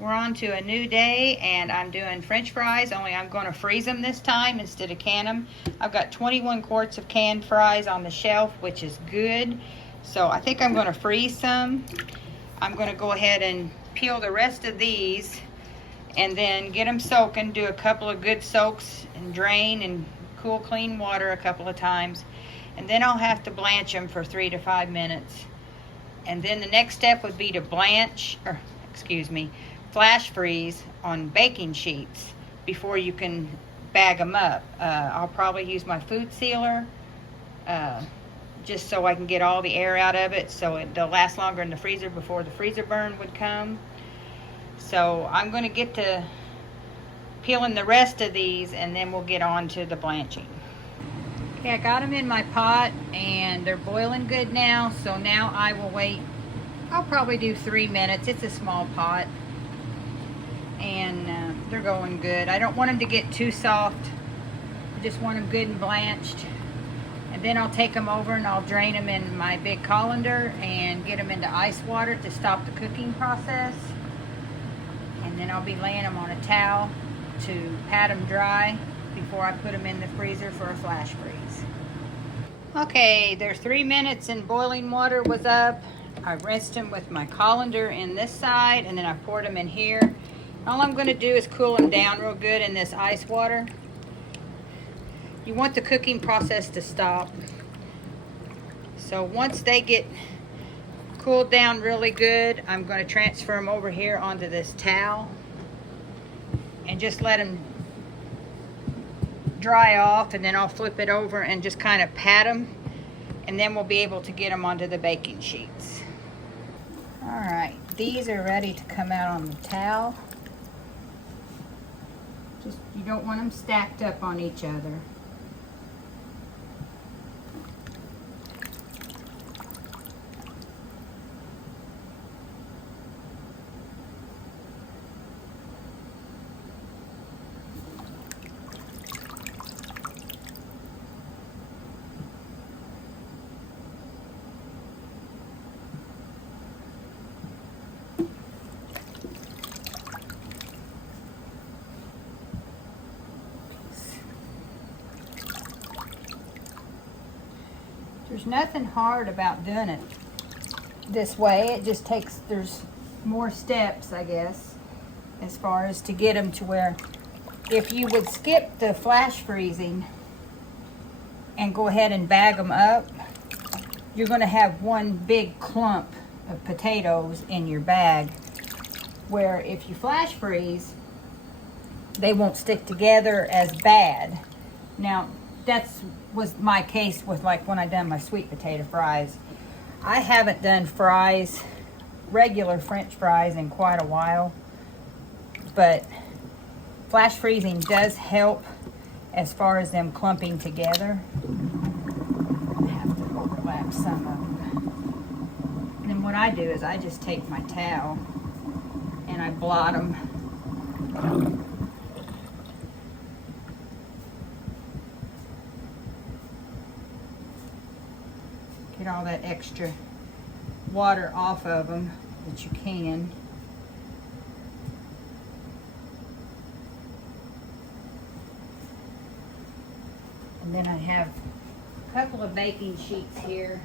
We're on to a new day, and I'm doing French fries, only I'm going to freeze them this time instead of can them. I've got 21 quarts of canned fries on the shelf, which is good. So I think I'm going to freeze some. I'm going to go ahead and peel the rest of these and then get them soaking, do a couple of good soaks and drain and cool clean water a couple of times. And then I'll have to blanch them for 3 to 5 minutes. And then the next step would be to flash freeze on baking sheets before you can bag them up. I'll probably use my food sealer just so I can get all the air out of it, so they'll last longer in the freezer before the freezer burn would come. So I'm going to get to peeling the rest of these, and then we'll get on to the blanching. Okay, I got them in my pot and they're boiling good now, so now I will wait. I'll probably do 3 minutes. It's a small pot, and they're going good. I don't want them to get too soft. I just want them good and blanched. And then I'll take them over and I'll drain them in my big colander and get them into ice water to stop the cooking process. And then I'll be laying them on a towel to pat them dry before I put them in the freezer for a flash freeze. Okay, their 3 minutes in boiling water was up. I rinsed them with my colander in this side, and then I poured them in here. All I'm going to do is cool them down real good in this ice water. You want the cooking process to stop. So once they get cooled down really good, I'm going to transfer them over here onto this towel and just let them dry off, and then I'll flip it over and just kind of pat them, and then we'll be able to get them onto the baking sheets. All right, these are ready to come out on the towel. Just, you don't want them stacked up on each other. There's nothing hard about doing it this way. It just takes, there's more steps, I guess, as far as to get them to where, if you would skip the flash freezing and go ahead and bag them up, you're going to have one big clump of potatoes in your bag, where if you flash freeze, they won't stick together as bad. Now, was my case with, like, when I done my sweet potato fries. I haven't done fries, regular French fries, in quite a while, but flash freezing does help as far as them clumping together. I have to overlap some of them. And then what I do is I just take my towel and I blot them. Get all that extra water off of them that you can. And then I have a couple of baking sheets here.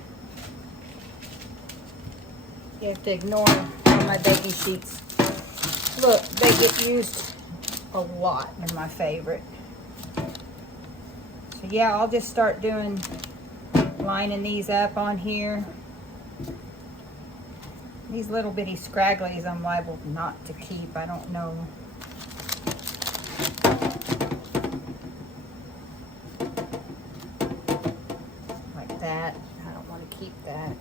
You have to ignore all my baking sheets. Look, they get used a lot. They're my favorite. So yeah, I'll just start lining these up on here. These little bitty scragglies I'm liable not to keep. I don't know. Like that. I don't want to keep that.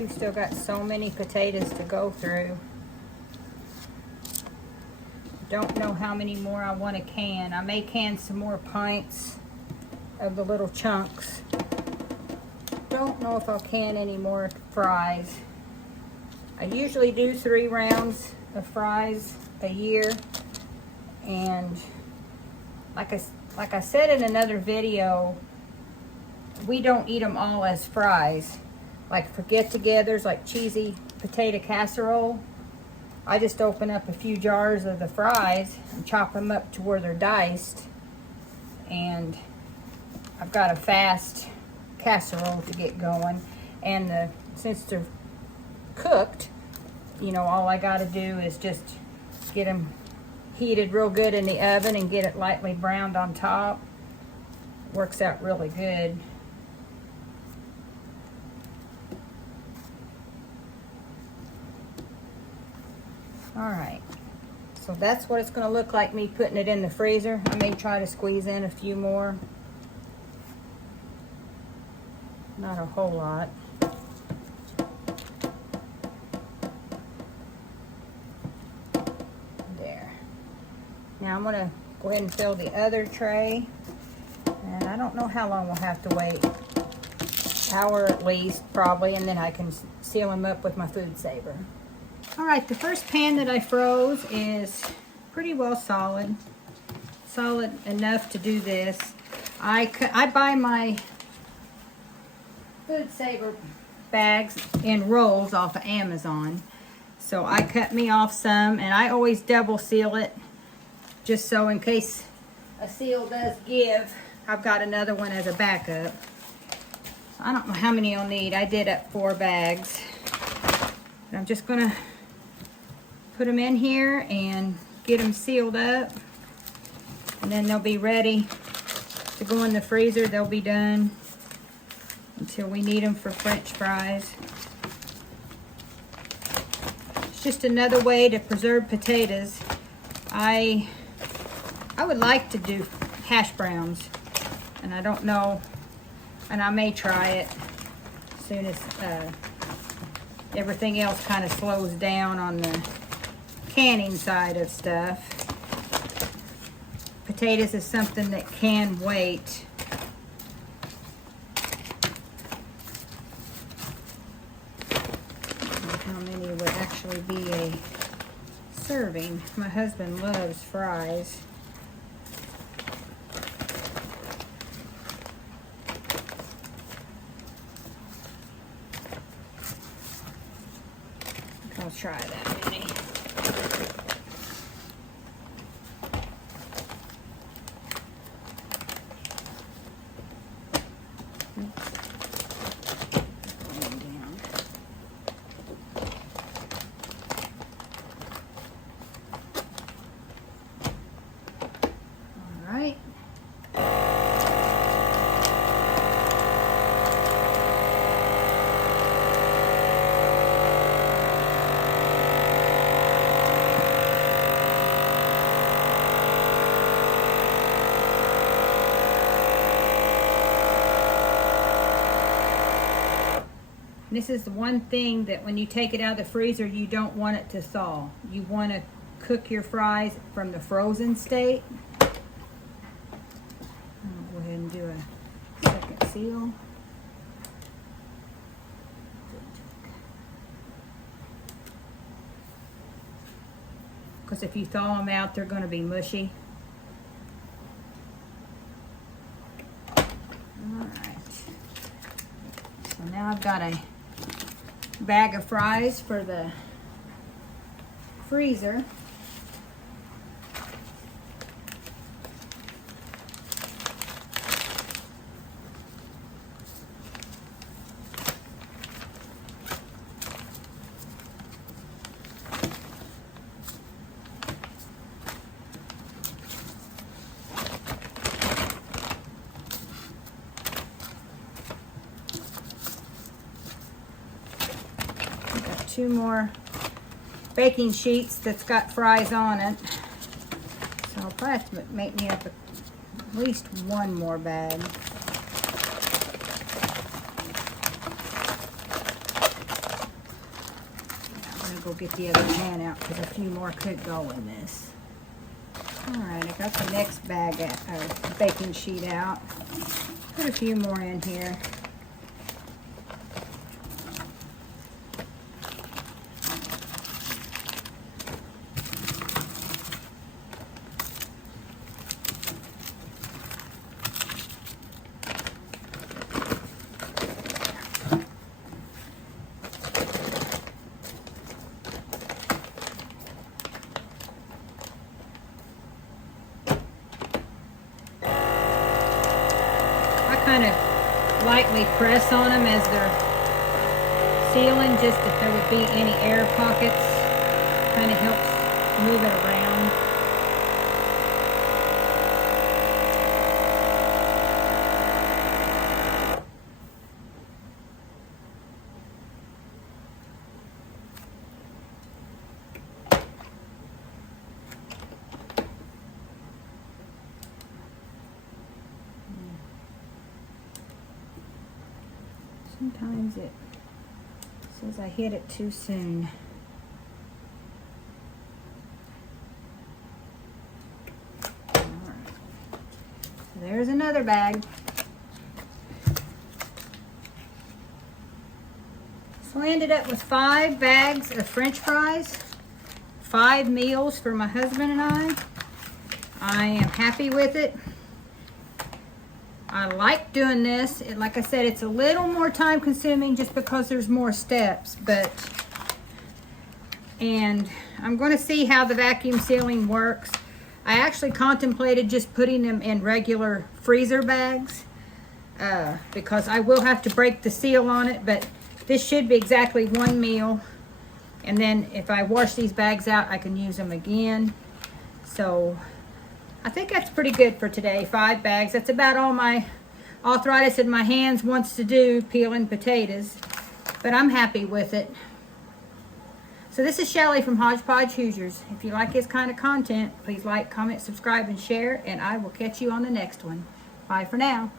We've still got so many potatoes to go through. Don't know how many more I want to can. I may can some more pints of the little chunks. Don't know if I'll can any more fries. I usually do 3 rounds of fries a year, and like I said in another video, we don't eat them all as fries. Like for get-togethers, like cheesy potato casserole, I just open up a few jars of the fries and chop them up to where they're diced, and I've got a fast casserole to get going. And since they're cooked, you know, all I got to do is just get them heated real good in the oven and get it lightly browned on top. Works out really good. All right, so that's what it's going to look like, me putting it in the freezer. I may try to squeeze in a few more. Not a whole lot. There. Now I'm going to go ahead and fill the other tray. And I don't know how long we'll have to wait. Hour at least, probably, and then I can seal them up with my food saver. All right, the first pan that I froze is pretty well solid. Solid enough to do this. I buy my food saver bags in rolls off of Amazon. So I cut me off some, and I always double seal it just so in case a seal does give, I've got another one as a backup. I don't know how many I'll need. I did up 4 bags. But I'm just gonna put them in here and get them sealed up, and then they'll be ready to go in the freezer. They'll be done until we need them for French fries. It's just another way to preserve potatoes. I would like to do hash browns, and I don't know, and I may try it as soon as everything else kind of slows down on the canning side of stuff. Potatoes is something that can wait. I don't know how many would actually be a serving. My husband loves fries. I'll try that many. This is the one thing that when you take it out of the freezer, you don't want it to thaw. You want to cook your fries from the frozen state. I'll go ahead and do a second seal. Because if you thaw them out, they're going to be mushy. Alright. So now I've got a bag of fries for the freezer. Got 2 more baking sheets that's got fries on it. So I'll probably have to make me up at least 1 more bag. go get the other pan out because a few more could go in this. All right, I got the next bag baking sheet out. Put a few more in here. Kind of lightly press on them as they're sealing, just if there would be any air pockets. Kind of helps move it around. Sometimes it says I hit it too soon. All right. So there's another bag. So I ended up with 5 bags of French fries, 5 meals for my husband and I. I am happy with it. I like doing this. Like I said, it's a little more time consuming just because there's more steps, and I'm going to see how the vacuum sealing works. I actually contemplated just putting them in regular freezer bags because I will have to break the seal on it, but this should be exactly 1 meal. And then if I wash these bags out, I can use them again. So I think that's pretty good for today, 5 bags. That's about all my arthritis in my hands wants to do, peeling potatoes. But I'm happy with it. So this is Shelly from Hodgepodge Hoosiers. If you like this kind of content, please like, comment, subscribe, and share. And I will catch you on the next one. Bye for now.